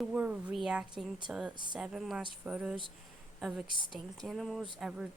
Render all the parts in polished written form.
We're reacting to 7 last photos of extinct animals ever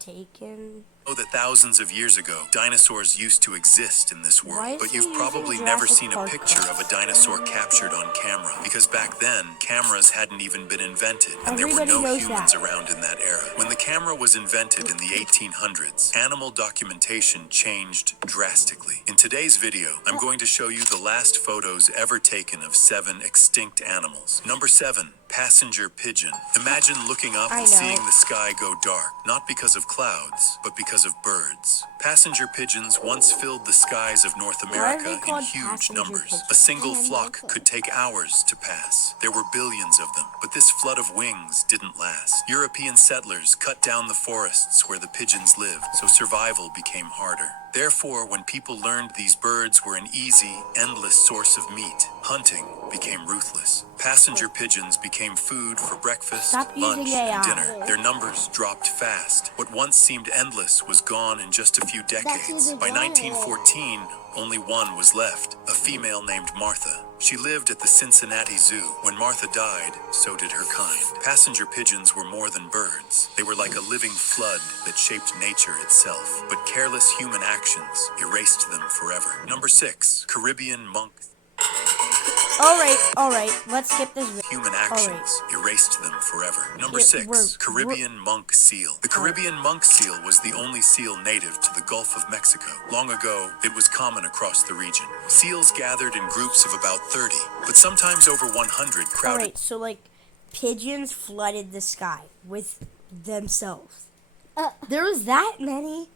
taken. Know that thousands of years ago, dinosaurs used to exist in this world, but you've probably never seen a picture of a dinosaur captured on camera, because back then, cameras hadn't even been invented, and there were no humans around in that era. When the camera was invented in the 1800s, animal documentation changed drastically. In today's video, I'm going to show you the last photos ever taken of 7 extinct animals. Number 7. Passenger pigeon. Imagine looking up and seeing the sky go dark, not because of clouds, but because of birds. Passenger pigeons once filled the skies of North America in huge numbers. A single flock could take hours to pass. There were billions of them, but this flood of wings didn't last. European settlers cut down the forests where the pigeons lived, so survival became harder. Therefore, when people learned these birds were an easy, endless source of meat, hunting became ruthless. Passenger pigeons became food for breakfast, lunch, and dinner. Their numbers dropped fast. What once seemed endless was gone in just a few decades. By 1914, only one was left, a female named Martha. She lived at the Cincinnati Zoo. When Martha died, so did her kind. Passenger pigeons were more than birds. They were like a living flood that shaped nature itself. But careless human actions erased them forever. Number 6. Caribbean monk. Alright, let's skip this video. Human actions erased them forever. Number 6. Caribbean monk seal. The Caribbean monk seal was the only seal native to the Gulf of Mexico. Long ago, it was common across the region. Seals gathered in groups of about 30, but sometimes over 100 crowded. Alright, so like, pigeons flooded the sky with themselves. There was that many.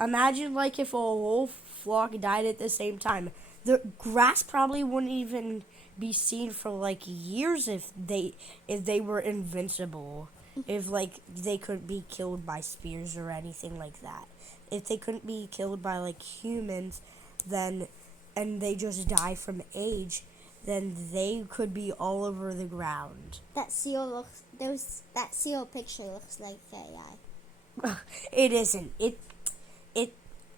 Imagine like if a whole flock died at the same time. The grass probably wouldn't even be seen for like years if they were invincible. If like they couldn't be killed by spears or anything like that. If they couldn't be killed by like humans, then and they just die from age, then they could be all over the ground. That seal picture looks like AI. It isn't.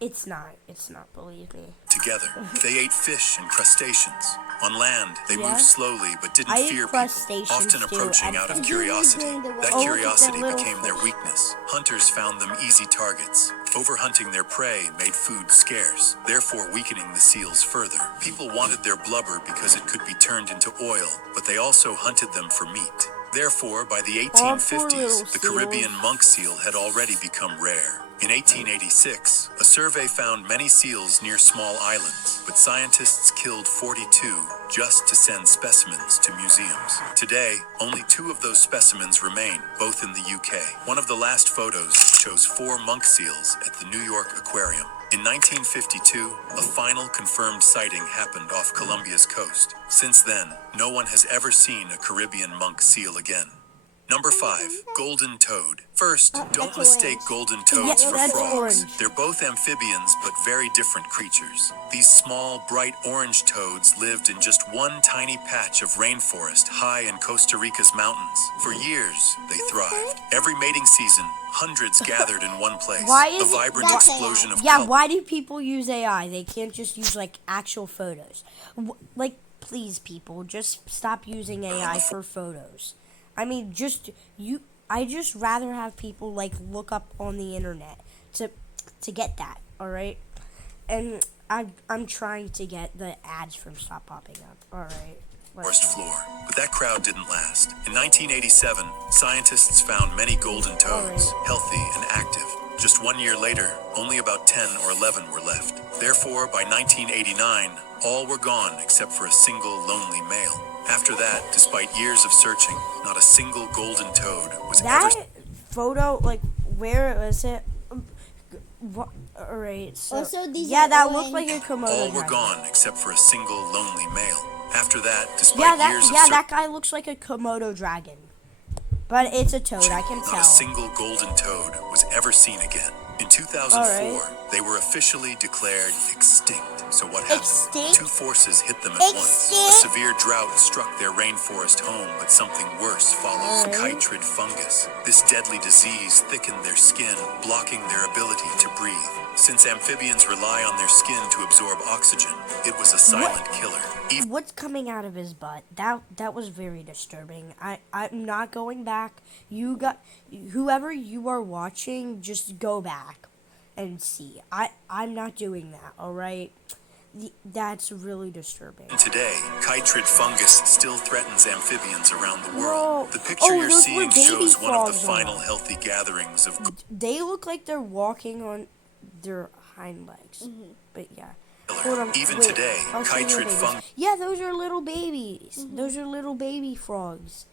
It's not, believe me. Together, they ate fish and crustaceans. On land, they moved slowly but didn't fear people, often approaching out of curiosity. That curiosity became their weakness. Hunters found them easy targets. Overhunting their prey made food scarce, therefore weakening the seals further. People wanted their blubber because it could be turned into oil, but they also hunted them for meat. Therefore, by the 1850s, the Caribbean monk seal had already become rare. In 1886, a survey found many seals near small islands, but scientists killed 42 just to send specimens to museums. Today, only 2 of those specimens remain, both in the UK. One of the last photos shows 4 monk seals at the New York Aquarium. In 1952, a final confirmed sighting happened off Colombia's coast. Since then, no one has ever seen a Caribbean monk seal again. Number 5. Golden toad. First, don't mistake golden toads for frogs. They're both amphibians, but very different creatures. These small, bright orange toads lived in just one tiny patch of rainforest high in Costa Rica's mountains. For years, they thrived. Every mating season, hundreds gathered in one place. A vibrant explosion of color. Why do people use AI? They can't just use like actual photos. Like, please, people, just stop using AI for photos. I mean, I just rather have people like look up on the internet to get that, all right? And I'm trying to get the ads from stop popping up, all right? Forest floor, but that crowd didn't last. In 1987, scientists found many golden toads, healthy and active. Just 1 year later, only about 10 or 11 were left. Therefore, by 1989, all were gone except for a single lonely male. After that, despite years of searching, not a single golden toad was ever... That photo, like, where was it? Alright, so... Also, these that looked like a Komodo All were dragon. gone except for a single lonely male. After that, despite years of searching... that guy looks like a Komodo dragon. But it's a toad, I can tell. Not a single golden toad was ever seen again. In 2004, they were officially declared extinct. So what happened? Extinct? 2 forces hit them at once. A severe drought struck their rainforest home, but something worse followed. Chytrid fungus. This deadly disease thickened their skin, blocking their ability to breathe. Since amphibians rely on their skin to absorb oxygen, it was a silent killer. what's coming out of his butt? That was very disturbing. I'm not going back. Whoever you are watching, just go back and see. I'm not doing that. All right. That's really disturbing. Today, chytrid fungus still threatens amphibians around the world. Whoa. The picture you're those seeing were baby shows one of the frogs final on them. healthy gatherings of They look like they're walking on their hind legs. But yeah. Hold on, Even wait, today, I'll show you chytrid babies. fungus Yeah, those are little babies. Those are little baby frogs.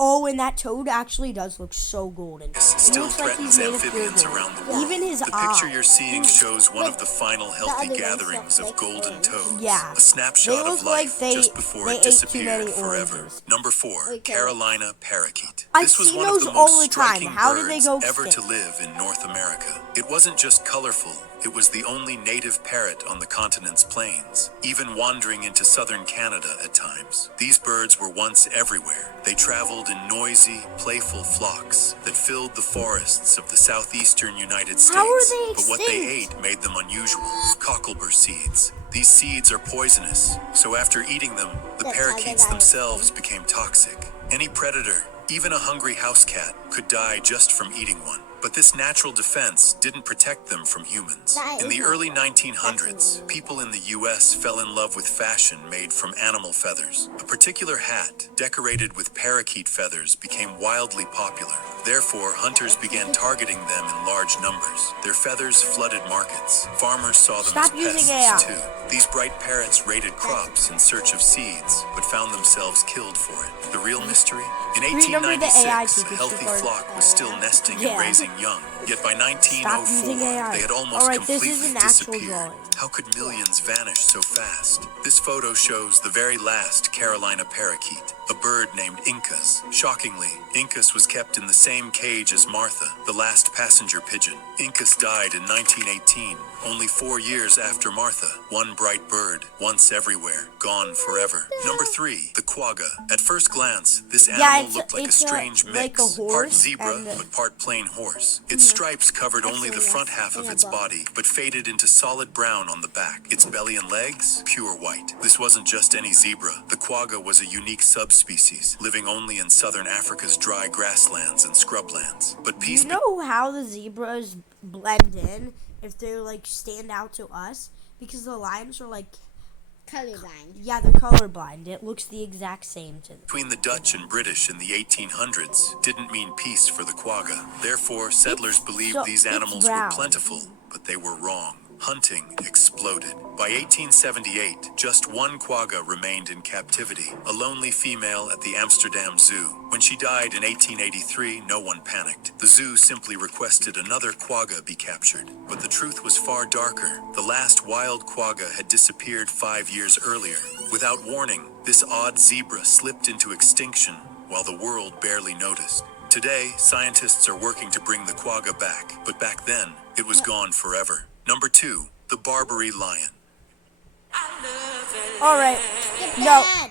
Oh, and that toad actually does look so golden. He still looks like threatens he's made of pure amphibians gold. around the world. Even his The eye. picture you're seeing shows one of the final healthy other ones gatherings look of like golden orange. toads. Yeah. A They snapshot look of like life they- just before they it ate too disappeared many forever. oranges. Number 4, Okay. Carolina parakeet. I've This was seen one of those the all most the time. striking How did they birds go ever to extinct? live in North America. It wasn't just colorful. It was the only native parrot on the continent's plains, even wandering into southern Canada at times. These birds were once everywhere. They traveled in noisy, playful flocks that filled the forests of the southeastern United States. How are they But what they extinct? ate made them unusual. Cocklebur seeds. These seeds are poisonous, so after eating them, the That's how they parakeets got themselves became toxic. Any predator, even a hungry house cat, could die just from eating one. But this natural defense didn't protect them from humans. That In the is early not- 1900s, people in the US fell in love with fashion made from animal feathers. A particular hat, decorated with parakeet feathers, became wildly popular. Therefore, hunters began targeting them in large numbers. Their feathers flooded markets. Farmers saw them Stop as using pests, AI. too. These bright parrots raided crops in search of seeds, but found themselves killed for it. The real mystery? In Remember the AI 1896, a Pikachu healthy card? flock was still nesting Yeah. and raising young. Yet by Stop 1904, using AI. they had almost Alright, this is completely an actual disappeared. drawing. How could millions vanish so fast? This photo shows the very last Carolina parakeet, a bird named Incas. Shockingly, Incas was kept in the same cage as Martha, the last passenger pigeon. Incas died in 1918, only 4 years after Martha. One bright bird, once everywhere, gone forever. Number 3, the quagga. At first glance, this animal looked like a strange mix, like a part horse zebra and but part plain horse. Its stripes covered only the Actually, front yes, half of in a its book. body, but faded into solid brown on the back. Its belly and legs, pure white. This wasn't just any zebra. The quagga was a unique subspecies, living only in southern Africa's dry grasslands and scrublands. But Do peace you know how the zebras blend in if they like stand out to us? Because the lions are like, Colorblind. yeah, they're colorblind. It looks the exact same to them. between the Dutch and British in the 1800s didn't mean peace for the quagga. Therefore, settlers believed these it's animals were brown. plentiful, but they were wrong. Hunting exploded. By 1878, just one quagga remained in captivity, a lonely female at the Amsterdam Zoo. When she died in 1883, no one panicked. The zoo simply requested another quagga be captured. But the truth was far darker. The last wild quagga had disappeared 5 years earlier. Without warning, this odd zebra slipped into extinction while the world barely noticed. Today, scientists are working to bring the quagga back, but back then, it was gone forever. Number 2, the Barbary lion. All right, Get no, bad.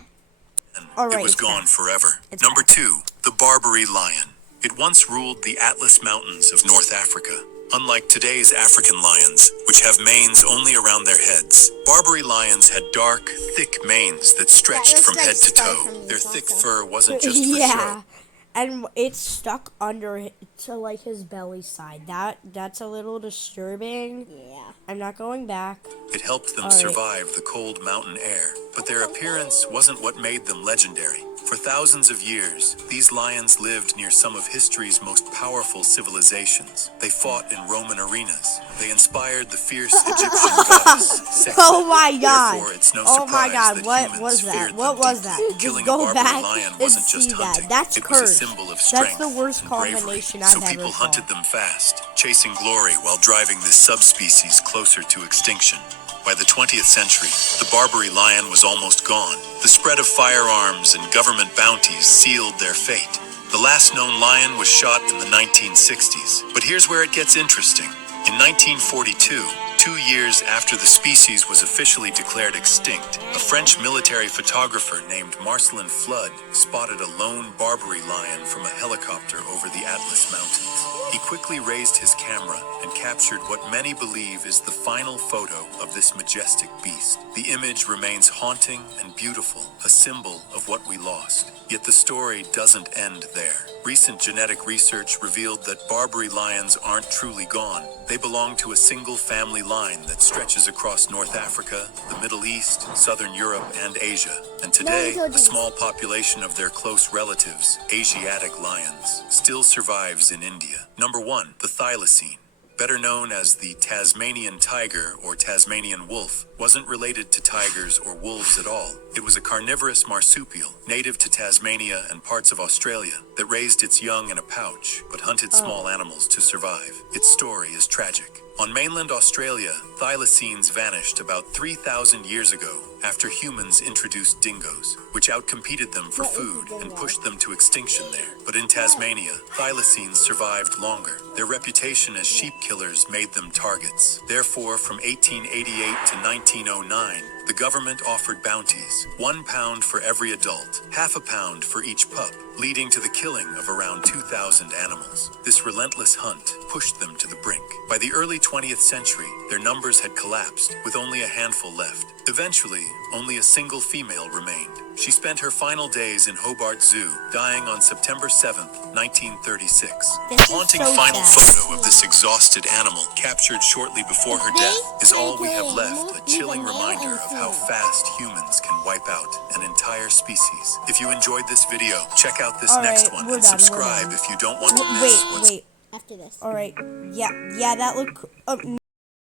all It right. was it's gone bad. forever. It's Number bad. 2, the Barbary lion. It once ruled the Atlas Mountains of North Africa. Unlike today's African lions, which have manes only around their heads, Barbary lions had dark, thick manes that stretched looks from like head to Scar toe. from Their Mufasa. thick fur wasn't just for Yeah, show. and it's stuck under to like his belly side. That's a little disturbing. Yeah. I'm not going back. It helped them All right. survive the cold mountain air, but their appearance wasn't what made them legendary. For thousands of years, these lions lived near some of history's most powerful civilizations. They fought in Roman arenas. They inspired the fierce Egyptian goddess Sekhet. Oh my God! Therefore, it's no Oh my surprise God! that What humans was that? feared What them was deeply. that? Killing Just a go Barbary back lion and wasn't see just that. hunting. That's It was a cursed. symbol of That's strength the worst and bravery. combination So I've people ever hunted saw. them fast, chasing glory while driving this subspecies closer to extinction. By the 20th century, the Barbary lion was almost gone. The spread of firearms and government bounties sealed their fate. The last known lion was shot in the 1960s. But here's where it gets interesting. In 1942, 2 years after the species was officially declared extinct, a French military photographer named Marcelin Flood spotted a lone Barbary lion from a helicopter over the Atlas Mountains. He quickly raised his camera and captured what many believe is the final photo of this majestic beast. The image remains haunting and beautiful, a symbol of what we lost. Yet the story doesn't end there. Recent genetic research revealed that Barbary lions aren't truly gone. They belong to a single family line that stretches across North Africa, the Middle East, Southern Europe, and Asia. And today, a small population of their close relatives, Asiatic lions, still survives in India. Number 1, the thylacine. Better known as the Tasmanian tiger or Tasmanian wolf, wasn't related to tigers or wolves at all. It was a carnivorous marsupial, native to Tasmania and parts of Australia, that raised its young in a pouch, but hunted small animals to survive. Its story is tragic. On mainland Australia, thylacines vanished about 3,000 years ago after humans introduced dingoes, which outcompeted them for food and pushed them to extinction there. But in Tasmania, thylacines survived longer. Their reputation as sheep killers made them targets. Therefore, from 1888 to 1909, the government offered bounties, £1 for every adult, £0.5 for each pup, leading to the killing of around 2,000 animals. This relentless hunt pushed them to the brink. By the early 20th century, their numbers had collapsed, with only a handful left. Eventually, only a single female remained. She spent her final days in Hobart Zoo, dying on September 7th, 1936. This is Haunting so final sad. photo of this exhausted animal, captured shortly before her death, is all we have left, a chilling reminder of how fast humans can wipe out an entire species. If you enjoyed this video, check out this All right, next one we're and done, we're subscribe done. if you don't want to miss what's Wait. After this. All right. Yeah, that looked.